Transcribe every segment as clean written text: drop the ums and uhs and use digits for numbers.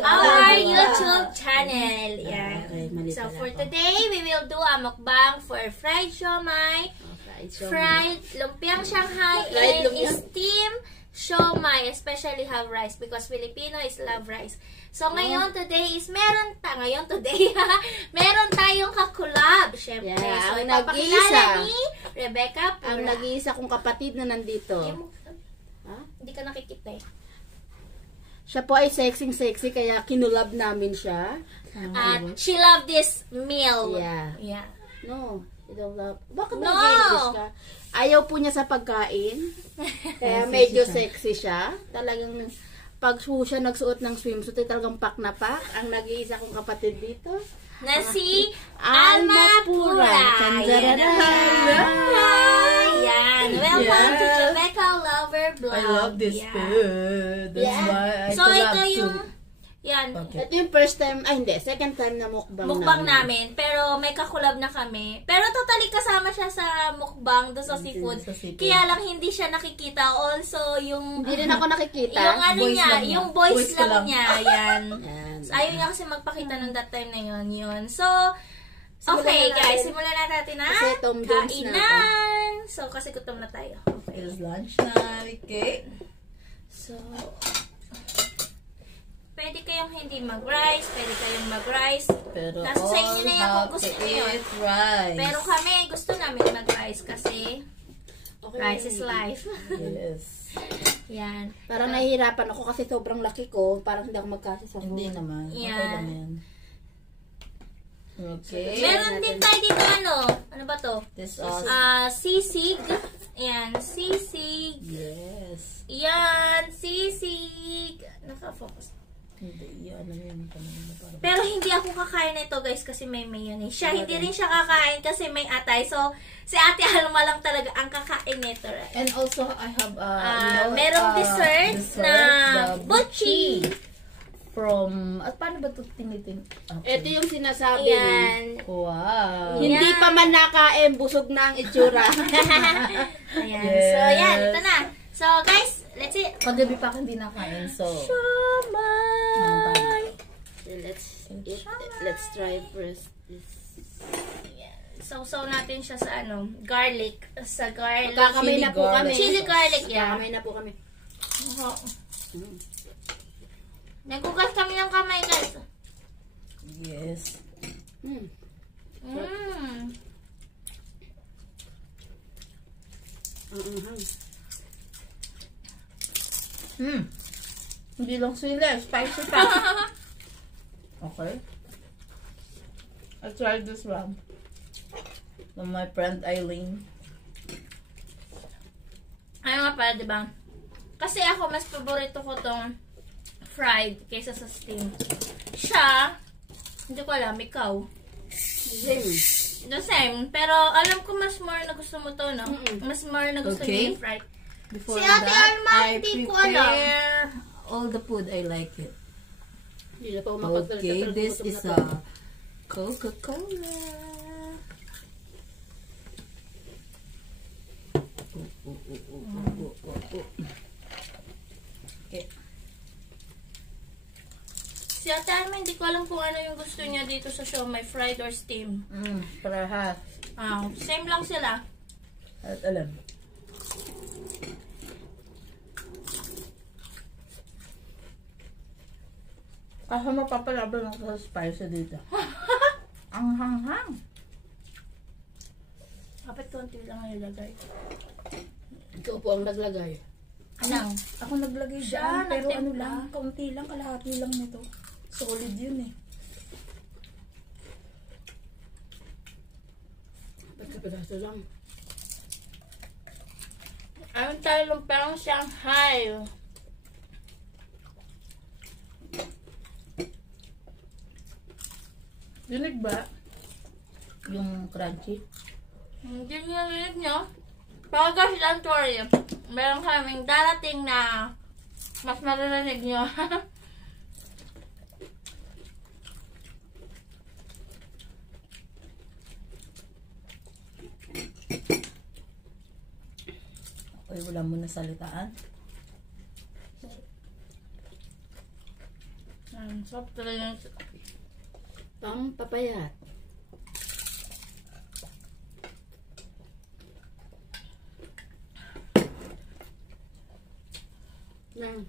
our YouTube channel. Yeah. Okay, mali So pala for ako. today, we will do a mukbang for fried siomai, fried lumpiang Shanghai, Fried and lumpia. steamed siomai, especially have rice because Filipino is love rice. So ngayon today is meron tayong kakulab, syempre. Yeah, So ang ipapakilala nag-iisa. ni Rebecca Pura. Ang nag-iisa kong kapatid na nandito. Hindi ka nakikita eh. Siya po ay sexy kaya kinulab namin siya. At she loved this meal. Yeah. No, you don't love. Bakit No! nag-English ka? Ayaw po niya sa pagkain. Kaya medyo sexy siya. Talagang pag siya nagsuot ng swimsuit, ay talagang pak na pak. Ang nag-iisa kong kapatid dito. Na si Alma Pura. Yan. Welcome to Rebecca Lover Vlog. I love this food. That's why I So collab ito yung too. yan. Okay. Ito yung first time, second time na Mukbang namin. Pero may kakulab na kami. Pero totally kasama siya sa mukbang doon sa seafood. Sa seafood. Kaya lang hindi siya nakikita. Also, yung Hindi rin ako nakikita. yung ano Voice niya, lang niya. yung voice Voice ko lang lang. niya. Yan. Yan. So, ayaw niya kasi magpakita ng that time na yun. So, Simulan okay na natin. guys, simulan na natin na Kasi Tom Jones na kainan. So, kasi gutom na tayo. Okay. It's lunch time. Okay. So, pwede kayong hindi mag-rice, pwede kayong mag-rice. Pero Nasa sa inyo na yan kung have gusto to niyo yun. eat rice. Pero kami, gusto namin mag-rice kasi rice is life. Yes. Yan. Parang nahihirapan ako kasi sobrang laki ko. Parang hindi ako magkasya sa Hindi phone. naman. Okay Yeah. lang yan. Okay. Meron din tayo dito ano ba to? This is Sisig. Ayan, sisig. yes. Yan, sisig. Naka-focus. Hindi yan yun. Para Pero hindi ako kakain na ito guys kasi may mayonnaise. Siya, hindi rin siya kakain kasi may atay. So, si Ate Alma lang talaga ang kakain nito. Right? And also I have merong dessert na the buchi. From paano ba ito tinitin? Ito yung sinasabi. Ayan. Wow. Hindi pa man nakain, busog na ang itsura. Ayan. Yes. So, yan. Ito na. So, guys, let's see. Paggabi pa ako hindi nakain, so Siomai. Let's eat. Let's try first this. Sausaw natin siya sa garlic. Sa garlic. Kakamay na po kami. Chili garlic, yeah. Kakamay na po kami. Nagugas kami ng kamay, guys. yes. Mm. Hindi lang sila, spicy pa. Okay. I tried this one from my friend Eileen. Ano nga pala, diba? Kasi ako, mas paborito ko tong fried kaysa sa steam. Siya, hindi ko alam, ikaw. The same. Pero alam ko mas more na gusto mo to, no? Mas more na gusto Okay. niya yung fried. Before Si Ate that, Alma, I hindi ko alam. prepare all the food. I like it. Hindi na po Okay, this is a Coca-Cola. Okay. Si Ate Alma, hindi ko alam kung ano yung gusto niya dito sa siomai, fried or steam. Parehas. Same lang sila. At alam. Kasi mapapalaban ako sa spicy dito. Ang hanghang. Kapit konti lang ang ilagay. Ikaw po ang naglagay. Ano? Ako naglagay Siya, dyan, pero ano nagtimpla. lang, kaunti lang, kalahati lang nito. Solid yun eh. Pagkapilato lang. Ayun tayo lumpiang Shanghai. Dinig ba? Yung crunchy? Hindi niyo rinig nyo? Pero guys, don't worry. Meron kaming darating na mas maririnig nyo. Okay, wala mo na salitaan. Sarap talaga. Pang papayat. Yan.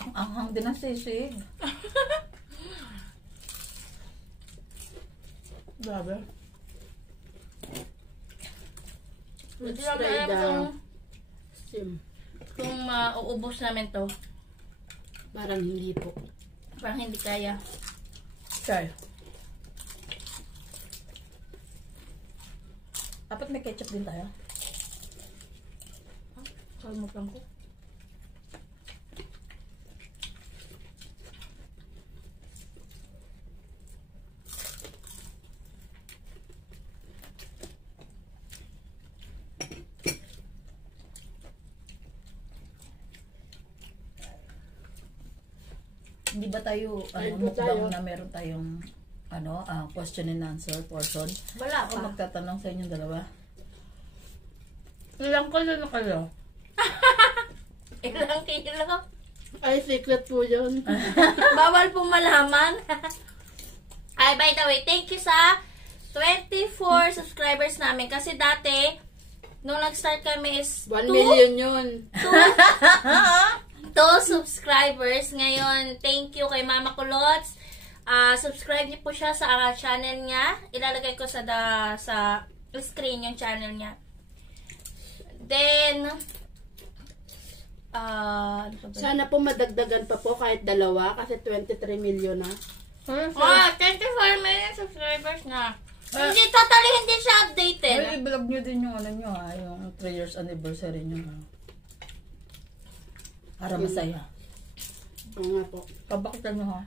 Ang anghang din ang sisig. Grabe. Let's Hindi namin try alam the kung, steam. kung mauubos namin to. Parang hindi po. Parang hindi kaya. Try. Dapat may ketchup din tayo. Kalmot lang ko. Hindi ba tayo, Ay, mukbang tayo. na meron tayong, question and answer portion? Wala Ako pa. magtatanong sa inyong dalawa. Ilang kilo na kayo? Ilang kilo? Ay, secret po yun. Bawal pong malaman. Ay, by the way, thank you sa 24 subscribers namin. Kasi dati, nung nag-start kami is 1 million yun. 2 subscribers. Ngayon, thank you kay Mama Kulots. Subscribe niyo po siya sa channel niya. Ilalagay ko sa screen yung channel niya. Then, ano pa ba? Sana po madagdagan pa po kahit dalawa kasi 23 million na. 24 million subscribers na. Hindi, totally hindi siya updated. Ay, i-vlog nyo din yung nyo yung 3 years anniversary nyo ha. Para masaya. Oo nga po. Pabakitan nyo ha.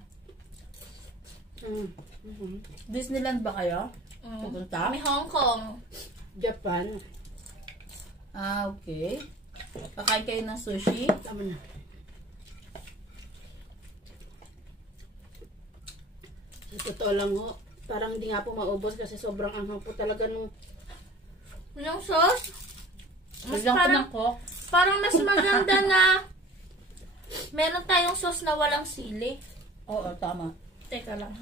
Disneyland ba kayo? Pupunta? May Hong Kong. Japan. Okay. Kakain kayo ng sushi? Tama na. Sa totoo lang ho, parang hindi nga po maubos kasi sobrang anghang po talaga nung Yung sauce? Mas Bigyan ko parang, ng coke. parang mas maganda na meron tayong sauce na walang sili. Oo, tama. Teka lang.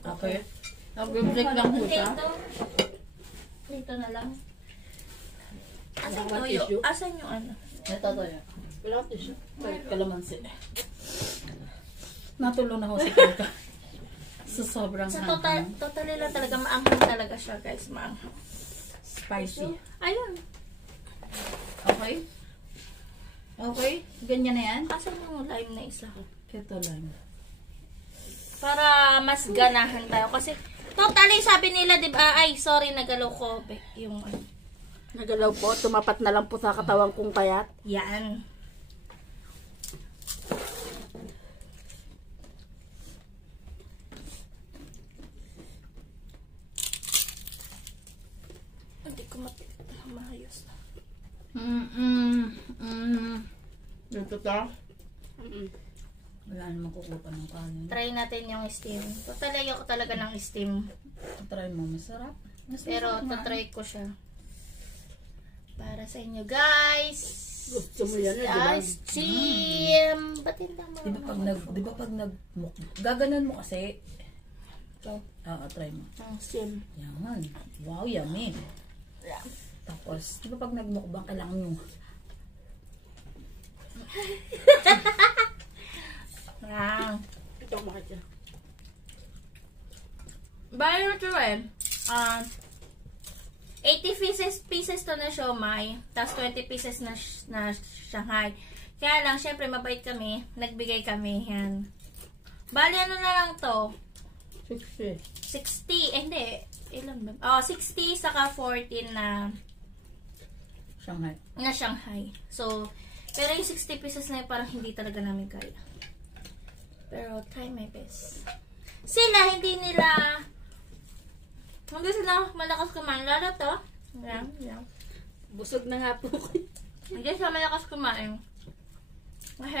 Okay. Nag-break lang po siya. Dito na lang. Asan Wala toyo? tissue? Asan yung ano? Ito to yan. wala ko siya. Kalamansi. Natulong na ako si Kika. Sa sobrang Sa hanghang. totally lang talaga maanghang talaga siya, guys. Maanghang. Spicy. Ayun. Okay? Okay? Ganyan na yan? Asan yung lime na isa? Ito lang. Para mas ganahan tayo. Kasi, totally, sabi nila, di ba? Ay, sorry, nagalaw ko. Yung, Nagalaw po, tumapat na lang po sa katawan kong payat. yan. Hindi ko maayos. Dito ta? Mm-mm. Wala naman kukuha ng kanin. Try natin yung steam. Totally, ayoko talaga ng steam. Try mo, masarap. Pero, tatry ko siya. Para sa inyo, guys. Gusto mo yan, di ba? Steam. Ba't hindi mo? Di ba pag gaganan mo kasi. Ito. Try mo. Ang steam. Yan. Wow, yummy. Tapos, di ba pag nagmukbang kailangan yung Yan. Ito makita. Bali na ito eh. 80 pieces to na siomai. Tapos 20 pieces na Shanghai. Kaya lang, syempre mabait kami. Nagbigay kami. Yan. Bali ano na lang to? 60. 60. Hindi. Ilan ba? 60 saka 14 na Shanghai. So, pero yung 60 pieces na yun, parang hindi talaga namin kaya. Pero, try my best. Sila, hindi sila malakas kumain. Lalo to. Yan. Busog na nga po. Hindi sila malakas kumain. Kasi,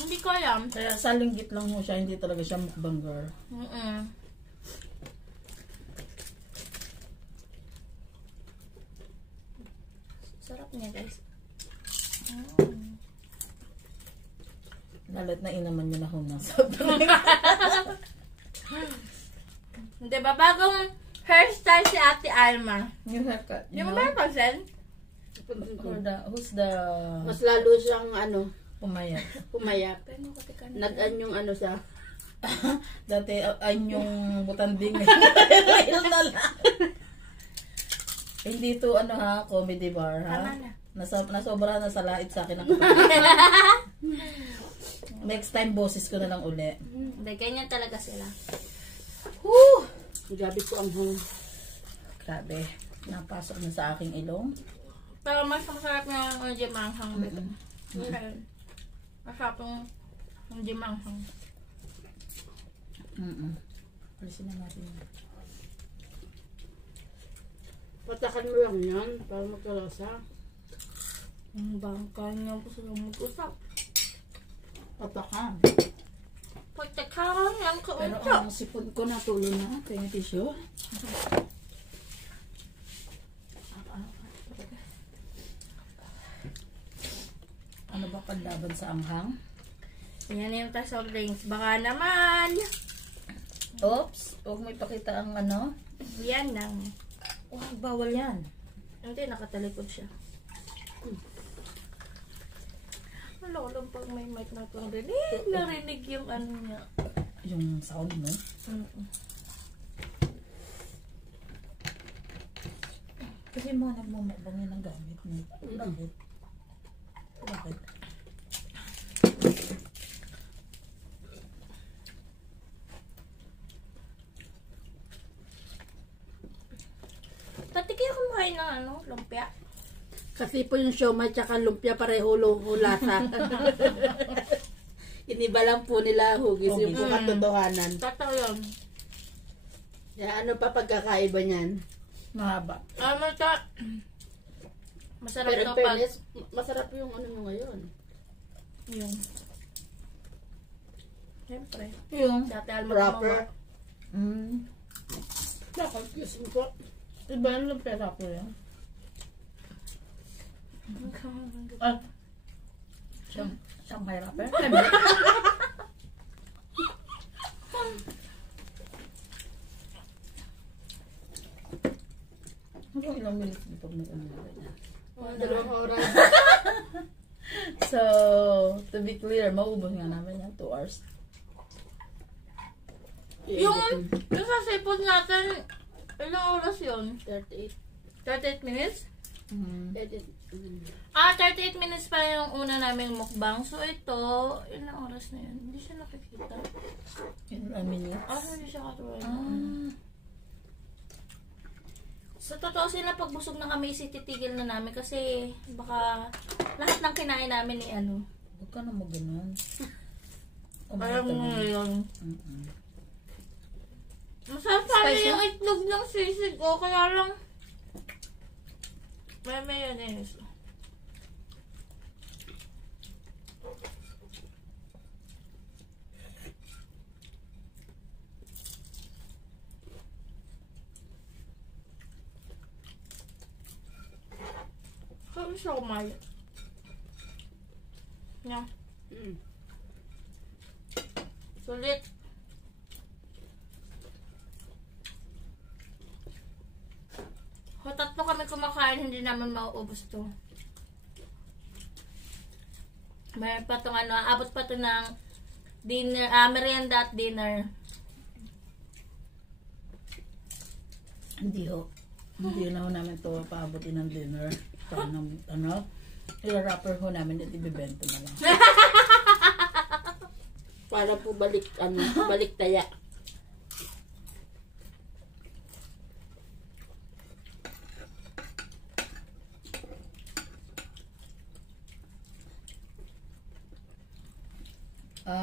hindi ko alam. Kaya sa linggit lang mo siya, hindi talaga siya mukbanger. Sarap niya, guys. Wala Lalat na inaman nyo na kung nasa drink. Diba, bagong hairstyle si Ate Alma. Yung haircut. Di ba ba pansin? Who's the Mas lalo siyang pumayat? pumayat. Nag-an yung siya. Dati yung butanding. Ngayon na lang. Hindi to comedy bar ha. Tama na. Nasobra na sa lait sa akin ang Next time boses ko na lang uli. Hindi, ganyan talaga sila. Woo! Gabi ko ang Grabe. Napasok na sa aking ilong. Pero mas masarap na yung jimanghang dito. Masarap yung jimanghang. Alisin na natin. Patakan mo lang yan para magkalasa. Ang bangkay nga po sila mag-usap. Patakan. Pagtakaan lang Pero kausap. ang sipon ko natulo na. Kaya yung tissue. Ano ba panlaban sa anghang? Yan yung tasog drinks. Baka naman. Oops. Huwag may pakita ang Yan lang. Wag, bawal yan. Hindi, nakatalikod siya. Wala ko lang pag may mic na itong narinig yung niya. Yung sound mo. Kasi mo nagmumukbang yan ang gamit mo. Bakit? Bakit? Pati kayo kumain ng lumpia. Kasi po yung siomay tsaka lumpia pareho lasa. Iniba lang po nila hugis yung po katotohanan. Totoo yun. Ya, ano pa pagkakaiba niyan? Mahaba. Masarap Pero to in pag... fairness, masarap yung nyo ngayon. Yung... Siyempre. Yung Dati alma Proper. Nakakis mo po. Iba yung lumpia po yan. Shanghai wrapper? Hanggang ilang minutes dito mag-umulay na. 2 oras. So, to be clear, maubos nga namin yan 2 hours. Yung sa sipon natin, ilang oras yun? 38. 38 minutes? 38 38. minutes pa yung una naming mukbang. So ito, ilang oras na yun? Hindi siya nakikita. Ilang minutes? Hindi siya katulad. Sa totoo sila, pag busog na kami, titigil na namin kasi baka lahat ng kinain namin ni Huwag ka na mag-ganon. Parang ngayon. Masarap sana yung itlog ng sisig. Kaya lang may mayonnaise. Kaya siya kumain. Yan. Sulit. Tatlo kami kumakain, hindi naman mauubos to. Mayroon pa itong abot pa ito ng dinner, merienda at dinner. Hindi na ho namin to paabutin ng dinner. Parang i-wrapper ho namin at ibibento na lang. Para po balik taya.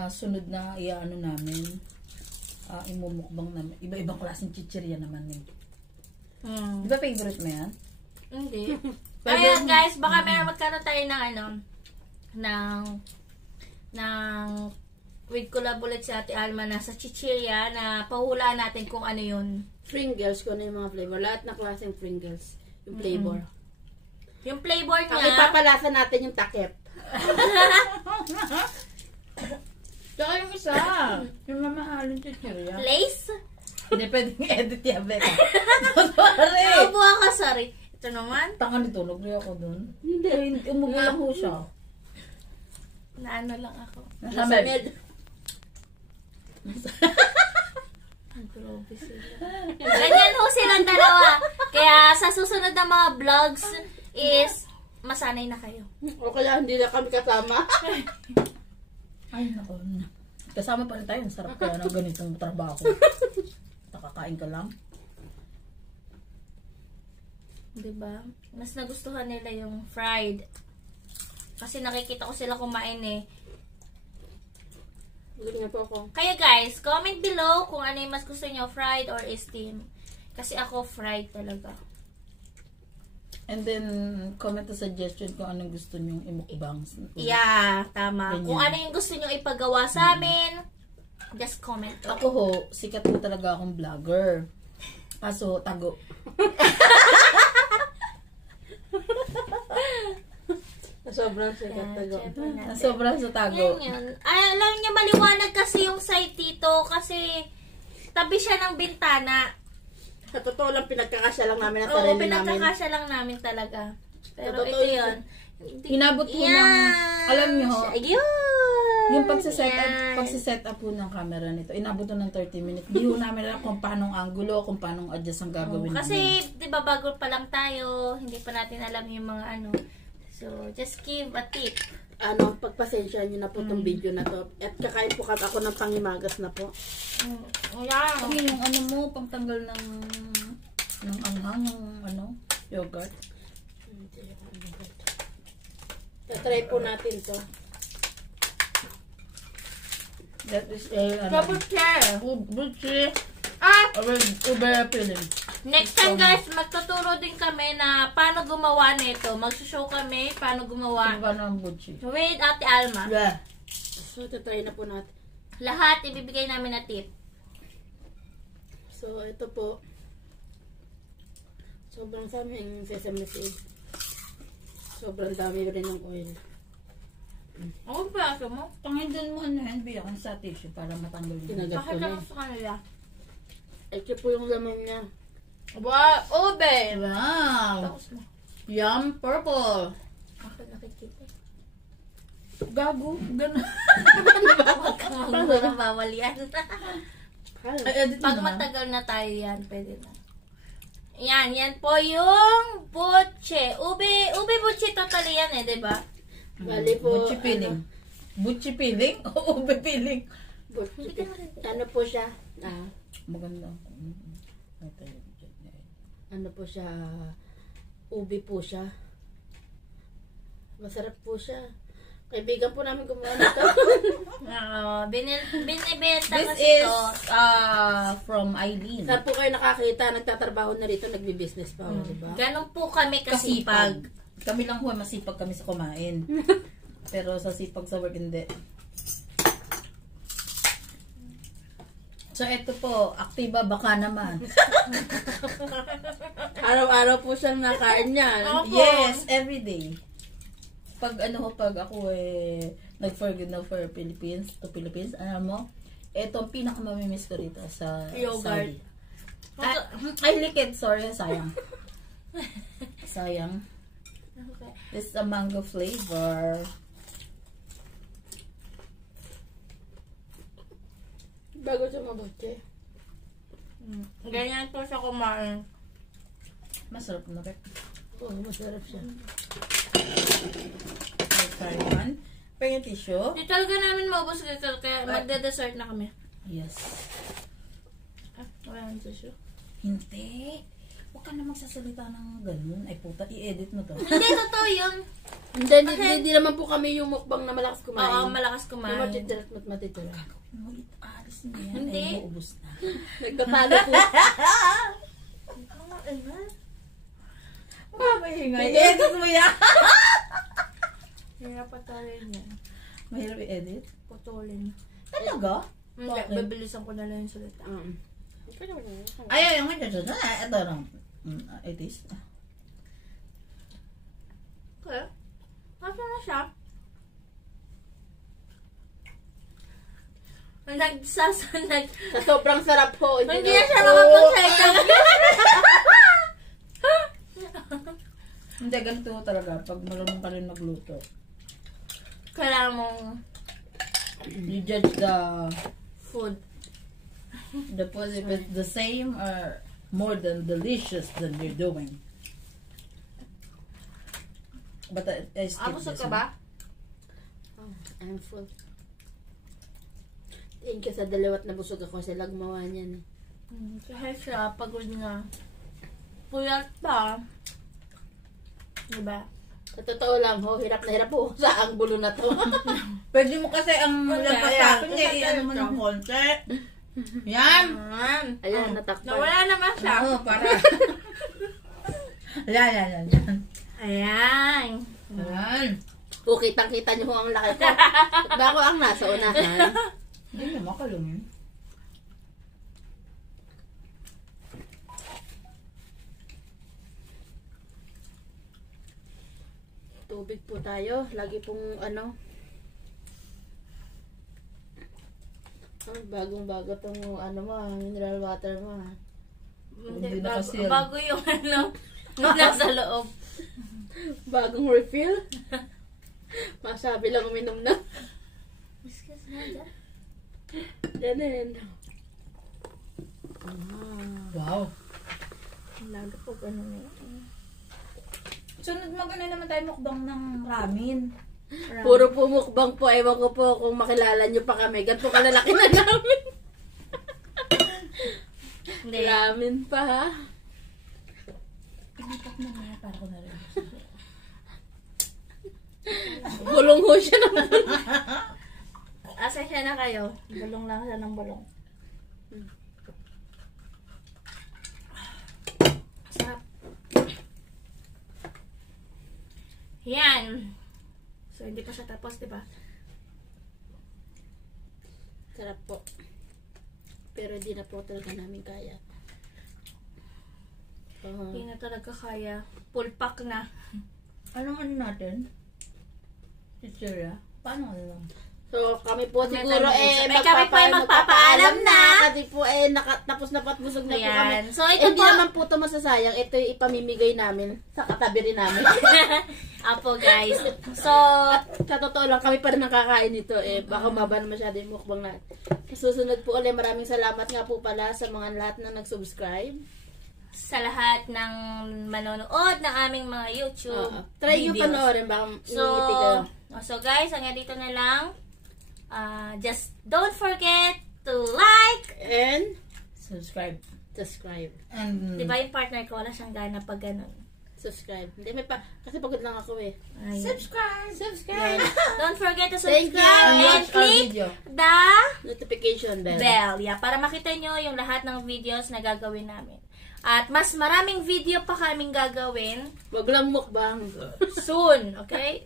Sunod na namin, imumukbang namin. Iba-ibang klaseng chichirya naman yun. Di ba favorite mo yan? Hindi. Ayan guys, baka meron magkaroon tayo ng with collab ulit si Ate Alma na sa chichirya na pahulaan natin kung ano yun. Pringles ko na yung mga flavor. Lahat na klaseng Pringles. Yung flavor. Yung flavor niya. Ang ipapalasa natin yung takip. isa. Yung mamahalin chichirya. Lace? Hindi pwedeng edit yan, Becca. Sorry. Naubo ako, sorry. Ito naman. Tanga nito, nagri ako dun. Hindi, umubo lang ho siya. Naano lang ako. Nasamid. Grabe sila. Ganyan ho silang dalawa. Kaya sa susunod na mga vlogs is masanay na kayo. O kaya hindi na kami kasama. Ay, nako. Kasama pa rin tayo. Ang sarap kaya ng ganitong trabaho. Nakakain ka lang. Diba? Mas nagustuhan nila yung fried. Kasi nakikita ko sila kumain eh. Gusto nga po ako. Kaya guys, comment below kung ano yung mas gusto nyo, fried or steam. Kasi ako fried talaga. And then, comment a suggestion kung anong gusto nyong imukbang. Yeah, tama. Ganyan. Kung ano yung gusto nyo ipagawa sa amin, just comment. Ako ho, sikat po talaga akong vlogger. Kaso, tago. Sobrang sikat na go. syempre natin. Sobrang sa tago. Yan yun. Ay, alam niya, maliwanag kasi yung site dito kasi tabi siya ng bintana. Sa totoo lang, pinagkakasya lang namin ang Oo, sarili namin. pinagkakasya lang namin talaga. Pero Totoo ito yun. yun. Inabot po ng, alam niyo ho, Ayun! yung pagsiset Yan. up po ng camera nito, inabot to ng 30 minutes. Di ho namin alam kung paanong angulo, kung paanong adjust ang gagawin namin. Kasi, di ba, bago pa lang tayo, hindi pa natin alam yung mga ano. So, just give a tip. Pagpasensya nyo na po itong video na to. At kakain po ako ng pangimagas na po. Yan. Ano yung ano mo, pangtanggal ng anghang, yung ano, yogurt. Tatry po natin to. That is a, Double share. buchi, Ah! ube filling. Next time guys, magtuturo din kami na paano gumawa nito. Magsushow kami paano gumawa Ano ba ng buchi? with Ate Alma. Yeah. So, tatry na po natin. Lahat ibibigay namin na tip. So, ito po. Sobrang dami yung sesame seed. Sobrang dami rin ng oil. Ano ba mo? Pangindon mo ano yan, biyak sa tissue para matanggal yun. Kinagat ko Bakit na. lang sa kanila? Ito po yung laman niya. Wow! Ube! Wow! Tapos mo. Yum purple! Ako nakikita. Gago, gano'n. Huwag kang bawal yan. Ay, edit mo Pag na. matagal na tayo yan, pwede na. Yan po yung buche. Ube buche totally yan eh, di ba? Bali po. Butchi filling. Butchi filling? O ube filling? Ano po siya? Maganda. Ano po siya? Ubi po siya. Masarap po siya. Kaibigan po namin gumawa nito. Binibenta This kasi is to. from Eileen. Saan po kayo nakakita? Nagtatrabaho na rito, nagbi-business pa ako, diba? Ganon po kami kasipag. Kami lang ho, masipag kami sa kumain. Pero sa sipag sa work, hindi. So, ito po, aktiba baka naman. Araw-araw po siyang nakain niyan. Opo. Yes, every day. Pag ako nag-for good na for Philippines, alam mo, ito ang pinakamamimiss ko rito sa Yogurt. Saudi. Ay, likid, sorry, sayang. Sayang. Okay. This is a mango flavor. Bago siya mabuti. Ganyan po siya kumain. Masarap na rin. Oo, masarap siya. Sorry, one. Pengen tissue. Di talaga namin maubos dito, kaya magde-dessert na kami. Yes. Wala nang tissue. Hindi. Huwag ka na magsasalita ng ganun. Ay puta, i-edit mo to. Hindi, totoo yun. Hindi naman po kami yung mukbang na malakas kumain. Oo, malakas Yung kumain. matitirat at matitira. Gagawin mo, aalis mo yan. Hindi. Ay, maubos na. Nagtatalo po. Mamahingay. I-edit mo yan. Hirap patuloy niya. Mahirap i-edit. Putulin. Talaga? Hindi, Bakit? bibilisan ko na lang yung salita. Ay, yung medyo dyan. Ito lang. It is. Okay. Nasa na siya? Nagsasanag. Sa sobrang sarap po. Hindi na siya makapagsalita. Hindi, ganito talaga. Pag marunong ka rin magluto. Kailangan mong You judge the food. food if it's the same or more than delicious than you're doing. But I skip Busog this ka one. ba? Oh, I'm full. Thank you sa dalawat na busog ako sila gumawa niyan. Kahit siya, pagod nga. Puyat pa. Diba? Sa totoo lang ho, hirap na hirap po sa anggulo na to. Pwede mo kasi ang Okay, lampas ayan. sa akin, Kasi ano mo ito. ng konti. Yan! Ayan, natakpan. Nawala naman siya. Oo, para. Yan. Ayan. Yan. O, kitang-kita niyo ho ang laki ko. Ba ako ang nasa unahan? Hindi naman kalungin. Tubig po tayo. Lagi pong bagong-bago tong mineral water mo. Hindi Bago, nakasil. bago yung nasa loob. Bagong refill. Masabi lang uminom na. Excuse me, dyan. Ganun. Wow. Lalo po ganun eh. Sunod naman tayo mukbang ng ramen. Puro po mukbang po. Ewan ko po kung makilala nyo pa kami. Ganito kalalaki na namin. Hindi. Ramen pa ha. Pinipak mo na, para ko na rin. Bulong ho siya ng Asa siya na kayo? Bulong lang siya ng bulong. Sarap. Yan. So, hindi pa siya tapos, di ba? Sarap po. Pero di na po talaga namin kaya. Hindi na talaga kaya. Full pack na. Anong ano natin? Chichirya? Paano ano lang? So, kami po May siguro kami po ay magpapaalam na. Kasi po tapos na patbusog na po Ayan. kami. So, ito Hindi po. naman po ito masasayang. Ito yung ipamimigay namin sa katabi rin namin. Apo, guys. So, Sa totoo lang, kami pa rin nakakain nito. Baka maba na masyado yung mukbang natin. Sa susunod po ulit, maraming salamat nga po pala sa mga lahat na nag-subscribe. sa lahat ng manonood ng aming mga YouTube Try nyo videos. panoorin. Baka So, ngingiti kayo. guys, hanggang dito na lang. Just don't forget to like. And Subscribe. subscribe. And Diba yung partner ko, wala siyang gana pag ganun. Subscribe. Hindi, may pa. Kasi pagod lang ako eh. Ayun. subscribe. Subscribe. Don't forget to Thank you. subscribe and Watch our click video. the Notification bell. bell. Yeah, para makita nyo yung lahat ng videos na gagawin namin. At mas maraming video pa kaming gagawin Wag lang mukbang. soon, okay?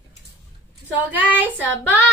So guys, bye!